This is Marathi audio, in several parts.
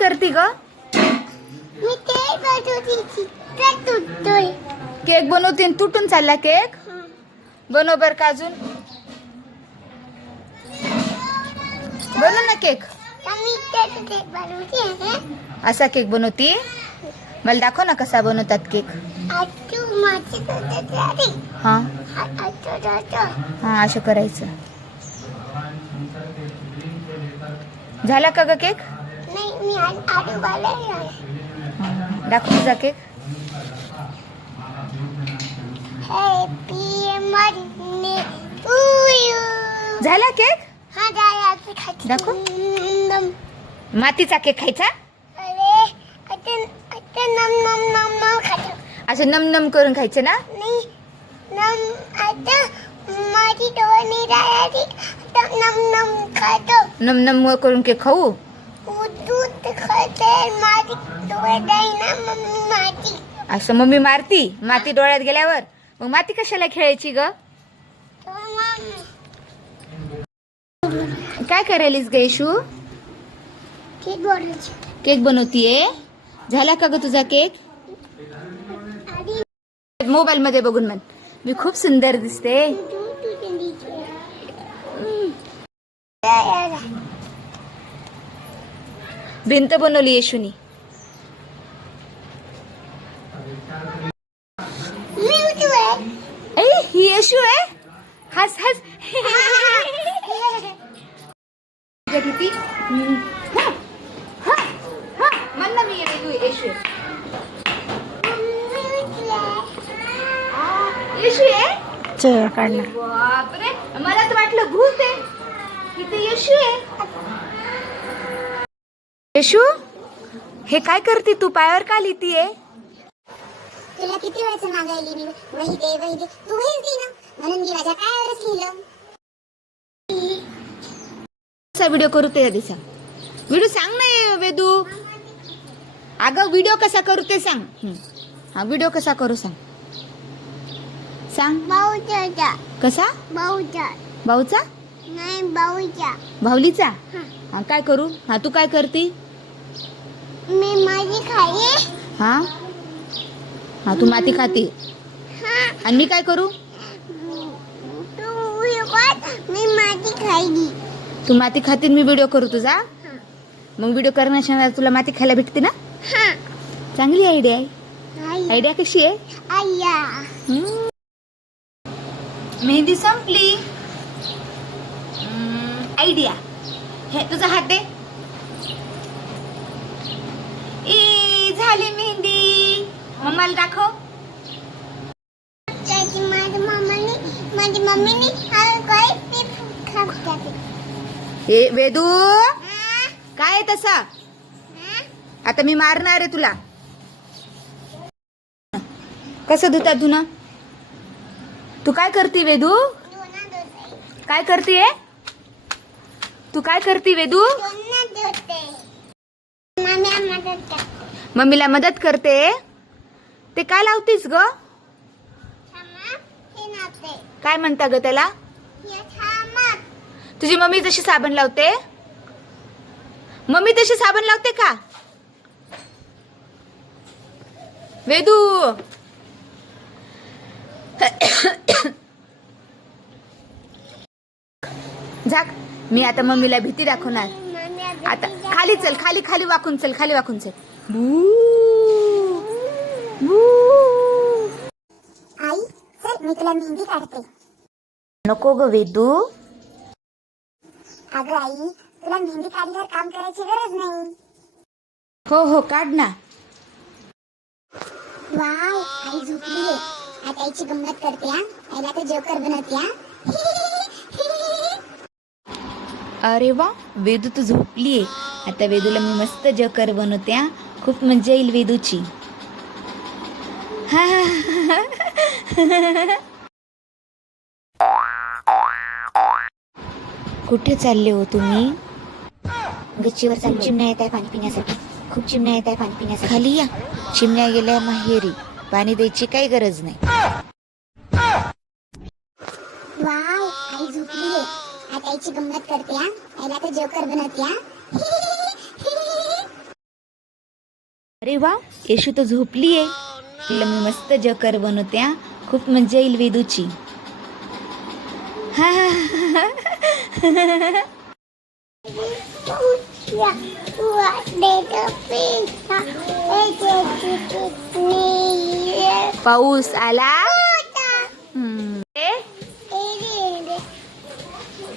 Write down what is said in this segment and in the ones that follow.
करती ग? मी केक बनवते. तुटतोय. केक बनवते आणि तुटून चालला केक. बनव बर का अजून. बनव ना केक. मी केक बनवते. असा केक बनवती. मला दाखव ना कसा बनवतात केक. तू माझी हा हा असं करायचं. झाला का ग केक? नाही मी आलू वाला दाखव तुझा cake. Happy birthday to you. झाला केक. हा झाला. दाखव. मातीचा केक खायचा. अरे आता नम नम नम नम खातो. असं नम नम करून खायचं ना. नाही नम आता माझी डोळे नाही राहिली. आता नम नम खातो. नम नम करून केक खाऊ. दूध खाते माझी डोळे नाही ना मम्मी माझी. असं मम्मी मारती माती डोळ्यात गेल्यावर. मग माती कशाला खेळायची ग? काय करायलीस ग येशू? केक बनवायची. केक बनवतीये. झाला का ग तुझा केक? मोबाईल मध्ये बघून म्हण मी खूप सुंदर दिसते. भिंत बनवली येशूनी. ही येशू आहे. हस हस. किती म्हण ना मी येशू येशू आहे. काढणार. बापरे मला तर वाटलं भूत आहे. इथे येशू आहे. येशू हे काय करते तू? पायावर का लिहितीये? तुला किती वेळचं मागायली मी वही दे वही दे. तू वहीच दे ना म्हणून मी माझ्या पायावरच लिहिलं. कसा व्हिडिओ करू ते आधी सांग. व्हिडिओ सांग ना वेदू. अगं व्हिडिओ कसा करू ते सांग. हा व्हिडिओ कसा करू सांग. सांग. भाऊचा. कसा? भाऊचा. भाऊचा नाही भाऊचा. भाऊलीचा. हा काय करू? हा तू काय करती? मी माझी खाई. हा हा तू माती खाती. आणि मी काय करू? तू मी माझी खाईली. तू माती खाती मी व्हिडिओ करू तुझा. मग व्हिडिओ करण्याच्या तुला माती खायला भेटते ना. चांगली आयडिया आहे. आयडिया कशी आहे? आया मेहंदी संपली. आयडिया. हे तुझा हात दे. ई झाली मेहंदी. मम्माला दाखव. माझी मम्मीने काय खाते. हे वेदू काय आहे तसा? आता मी मारणार आहे तुला. कसं धुतात धुना? तू काय करती वेदू? काय करतीये? तू काय करती वेदू? मम्मीला मदत करते. ते काय लावतीस ग? काय म्हणता ग त्याला? तुझी मम्मी जशी साबण लावते. मम्मी तशी साबण लावते का वेदू? झाक. मी आता मम्मीला भीती दाखवणार. आता खाली चल. खाली खाली वाकून चल. खाली वाकून चल. आई चल मी तुला मेहंदी काढते. नको ग वेदू. अगं आई तुला मेहंदी काढल्यावर काम करायची गरज नाही. हो हो काढ ना. वाव आई झोपलीये. आता आईची गंमत करते. आईला तर जोकर बनवते. अरे वा वेदू तू झोपलीये. आता वेदूला मी मस्त जोकर बनवते. खूप मजा येईल वेदूची. कुठे चालले हो तुम्ही? गच्चीवर चालू. चिमण्या येत आहे पाणी पिण्यासाठी. खूप चिमण्या येत आहे पाणी पिण्यासाठी. खाली या. चिमण्या गेल्या माहेरी. पाणी द्यायची काही गरज नाही. वाव आई झोपलीये. आता आईची गंमत करते. आईला तर जोकर बनवते. अरे वा, येशू तर झोपलीये. तिला मी मस्त जकर बनवते हा. खूप मजा येईल वेदूची. हा पाऊस आला.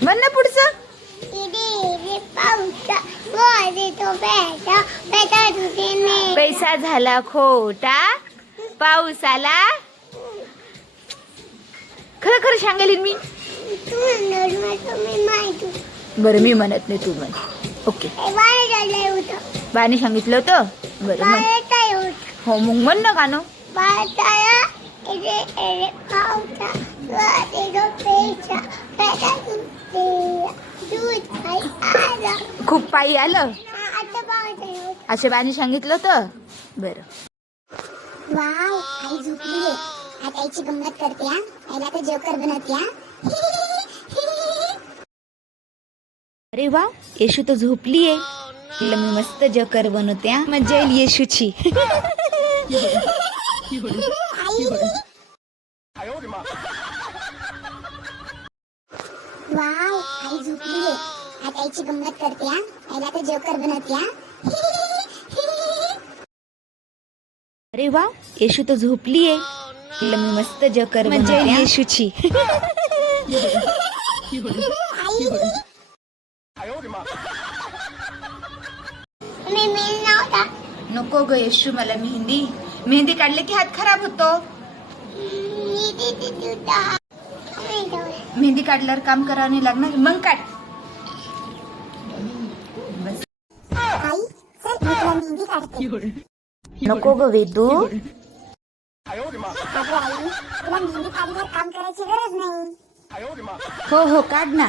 म्हण ना पुढचं. पैसा झाला खोटा, पाऊस आला. खरं खरं सांगेल मी. बरं मी म्हणत नाही, तू म्हण. ओके. बाने सांगितलं होतं. बरं म्हण. हो मग म्हण ना गाणं. खूप पायी आलं. असे बाने सांगितलं होतं. बरं. वाव, आई झोपलीये. आता आईची गंमत करते हा. आईला तर जोकर बनवते हा. अरे वा, येशू तर झोपलीये. तिला मी मस्त जकर बनवते हा. मजा येईल येशूची. वाव, आई झोपलीये. आता आईची गंमत करते हा. आईला तर जोकर बनवते हा. अरे वा, येशू तर झोपलीये. तिला मी मस्त जकर मजा येईल येशूची. नको ग येशू, मला मेहंदी काढले की हात खराब होतो. मेहंदी काढल्यावर काम करावं नाही लागणार. मग काढ. बस. आई, चल मी तुला मेहंदी काढते. नको ग वेदू. अगं आई, तुला मेहंदी काढल्यावर काम करायची गरज नाही. हो काढ ना.